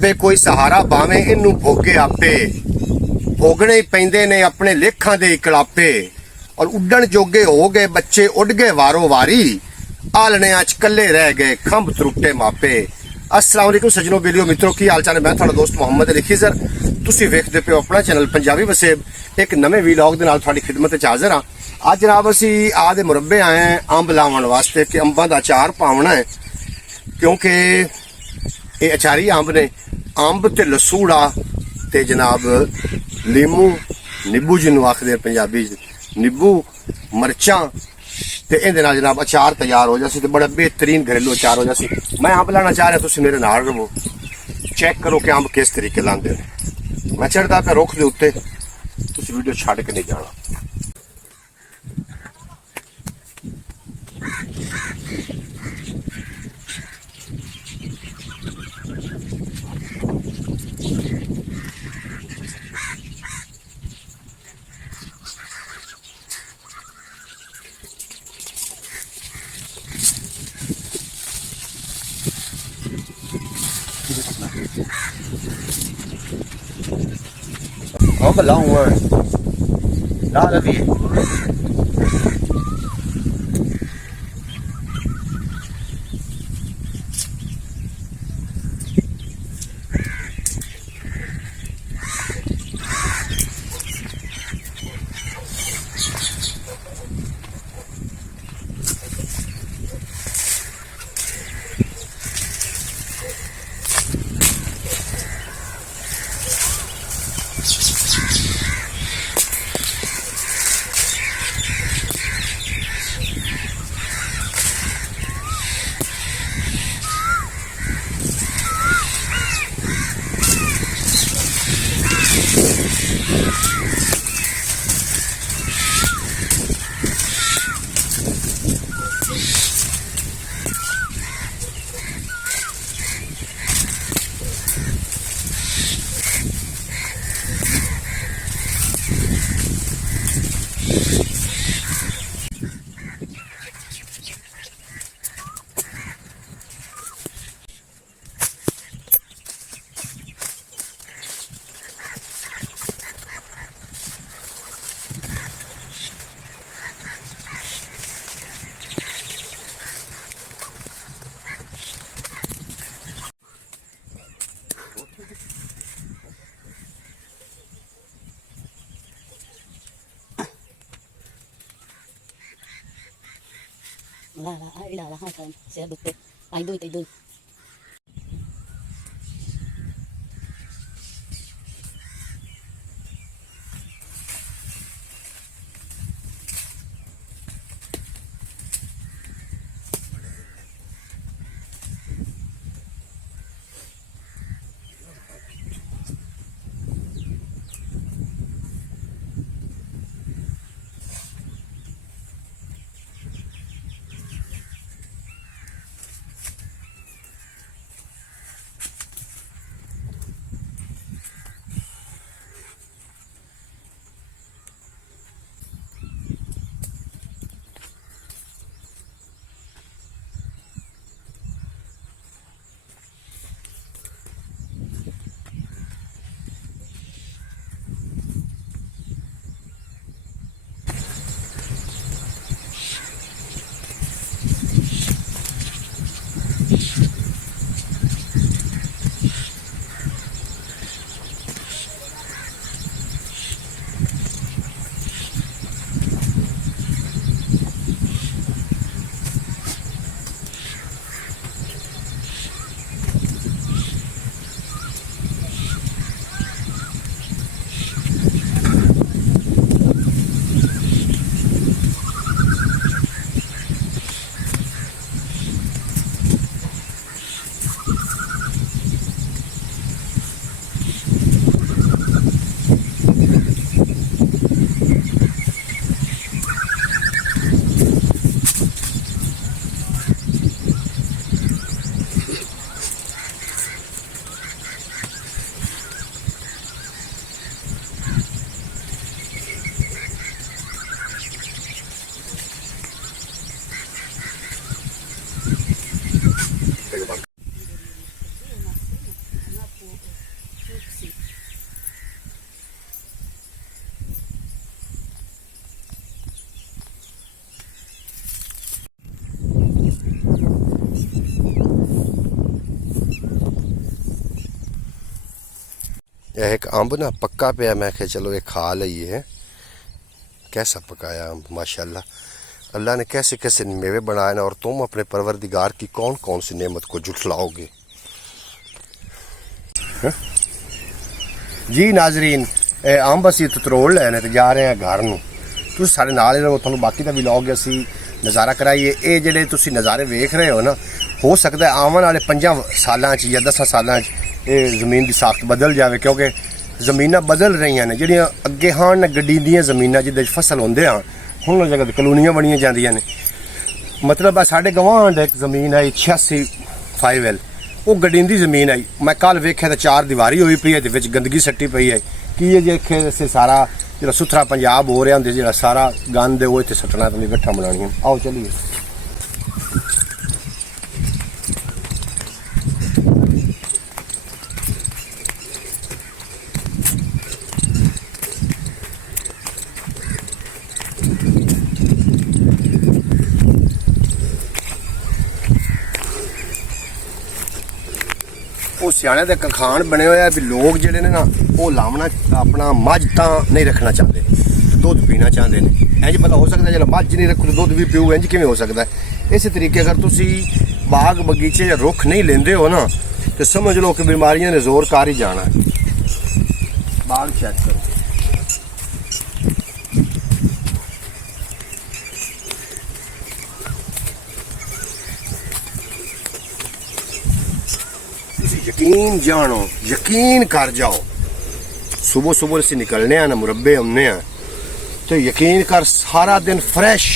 ਲੱਭੇ ਕੋਈ ਸਹਾਰਾ ਬਾਵੇਂ ਇਹਨੂੰ ਭੋਗੇ ਆਪੇ। ਭੋਗਣੇ ਹੀ ਪੈਂਦੇ ਨੇ ਆਪਣੇ ਲੇਖਾਂ ਦੇ ਇਕਲਾਪੇ। ਔਰ ਉੱਡਣ ਜੋਗੇ ਹੋ ਗਏ ਬੱਚੇ ਉੱਡ ਗਏ ਵਾਰੋ ਵਾਰੀ। ਆਲਣਿਆਂ ਚ ਕੱਲੇ ਰਹਿ ਗਏ ਖੰਭ ਤਰੁੱਟੇ ਮਾਪੇ। अस्सलाम वालेकुम सजनों बेलियो मित्रों की हाल चाल है। मैं थोड़ा दोस्त मोहम्मद अली खिजर, तुसी वेखदे पे अपना चैनल पंजाबी वसेब। एक नवे वीलॉग दे नाल थोड़ी खिदमत च हाजिर हां। अज जनाब असी आदे मुरब्बे आए हैं अंब लावन वास्ते कि अंबां दा अचार पावना है, क्योंकि ये अचारी अंब ने। अंब ते लसूड़ा ते जनाब लीमू नींबू जिन्नू आखदे पंजाबी नींबू मरचां ते इहदे नाल जनाब अचार तैयार हो जासी ते बड़ा बेहतरीन घरेलू अचार हो जासी। मैं अंब लाना चाह रहा, तुसीं मेरे नाल रहो, चेक करो कि अंब किस तरीके लांदे ने। मैं चढ़दा पे रुख दे उत्ते, तुसीं वीडियो छड्ड के नहीं जाना। अंब लाऊं ला लगी لا هاي سيبت تيدوي ਇਹ ਇੱਕ ਅੰਬ ਨਾ ਪੱਕਾ ਪਿਆ, मैं क्या चलो ये खा लइए। कैसा पकाया अंब माशाल्लाह, अल्लाह ने कैसे कैसे मेवे बनाए ना, और तुम अपने परवरदिगार की कौन कौन सी नेमत को जुटलाओगे। जी नाजरीन, अंब असी तरोड़ लैने ते जा रहे हैं घर नूं, तुसीं साडे नाल ही रहो, तुहानूं बाकी दा व्लॉग असी नज़ारा कराइए। ये जिहड़े तुसीं नज़ारे वेख रहे हो ना, हो सकता है आने वाले 5 सालां च या 10 सालां च ये ज़मीन की साख्त बदल जाए, क्योंकि ज़मीनां बदल रही ने। जिहड़ियां अगे हाण गड्डी दियां ज़मीनां जिहदे फसल होंदे आ, हुण जगह कलोनियां बणियां जांदियां ने। मतलब आ साडे गवांढ एक ज़मीन आई 86 5L, वो गड्डी दी ज़मीन आई। मैं कल वेख्या तो 4 दीवारी होई पई है, विच गंदगी सट्टी पई है। कि ये जे से सारा जो सुथरा पंजाब हो रहा होंगे, जो सारा गंद है वो इतने सट्टना, तो गट्ठा बनानियां। आओ चलिए। वो सियाने दे कखान बने हुए भी लोग जिहड़े ने ना, वो लावना अपना मझ तां नहीं रखना चाहते, दुध पीना चाहते हैं। इंज भला हो सकता है जो मझ नहीं रखो तो दुध भी पीओ, इंज किवें हो सकता है। इस तरीके अगर तुसी बाग बगीचे या रुख नहीं लेंदे हो ना, तो समझ लो कि बीमारियां ने जोर कर ही जाना है। बाग चेक करो, यकीन जानो, यकीन कर जाओ। सुबह सुबह से निकलने ना, मुरब्बे हमने हैं, तो यकीन कर सारा दिन फ्रेश।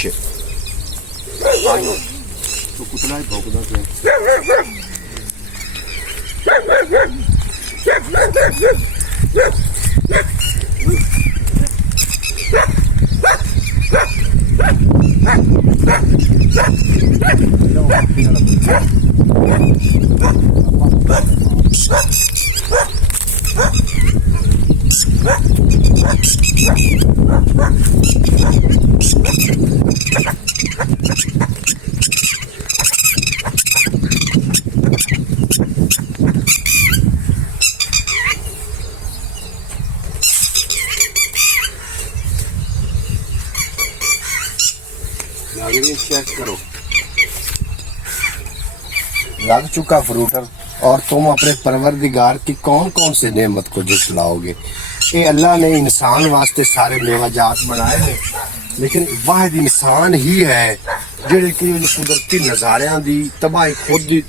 तो कुतला ही भौंकदा चेक करो, लग चुका फ्रूटर। और तुम अपने परवरदिगार की कौन कौन से नेमत को जुटलाओगे। ये अल्लाह ने इंसान वास्ते सारे मेवाजात बनाए हैं, लेकिन वाहिद इंसान ही है जेड़े कि कुदरती नज़ारियां दी तबाही खुद दी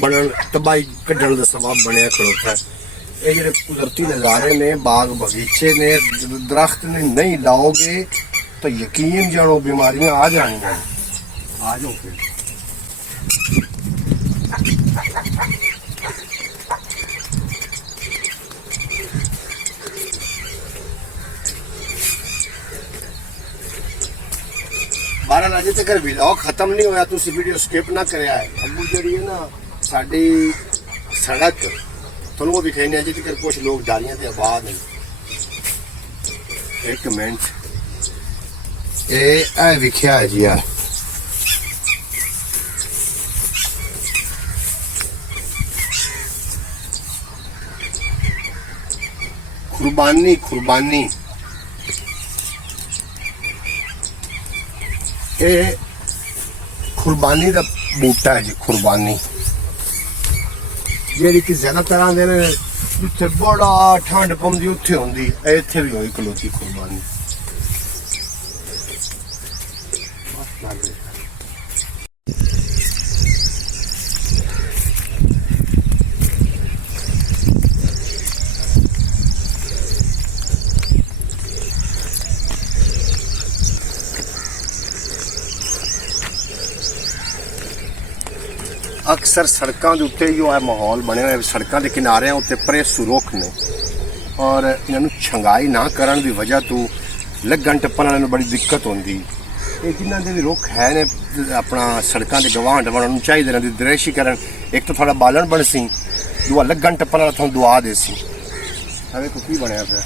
बनन, तबाही कड्ढण दा सबब बनया खड़ोता है। ये जेड़े कुदरती नज़ारे ने, बाग बगीचे ने, दरख्त ने नहीं लाओगे तो यकीन जानो बीमारियां आ जाएंगी। आ जाओ फिर। बारह अजे तक व्लॉग खत्म नहीं होया, तुसी वीडियो स्किप ना करया है। अगू जी है ना साडी सड़क, तुहानू वो दिखाई अजे तक कुछ लोग डालियां ते आबाद हैं। एक मिनट, ए विख्या है जी यार, कुर्बानी कुर्बानी, ये कुर्बानी का बूटा है जी। कुर्बानी जी कि ज्यादातर आंदे ने जिथे बड़ा ठंड पौंदी उत्थे होंदी, इत्थे भी होई खलोती कुर्बानी। अक्सर सड़कों के उत्ते जो है माहौल बने हुए, सड़कों के किनारे उत्ते परेसू रुख ने, और इन्हों छंगाई ना करन की वजह तो लगन टप्पन वाले बड़ी दिक्कत होंदी। ये जिन्हों के भी रुख है ने अपना सड़कों के गवांढ उन्होंने चाहिए रहती दरेशीकरण। एक तो थोड़ा बालन बन सी, दूआ लगन टप्पन वाला थोड़ा दुआ दे सी। अरे को की बनया फिर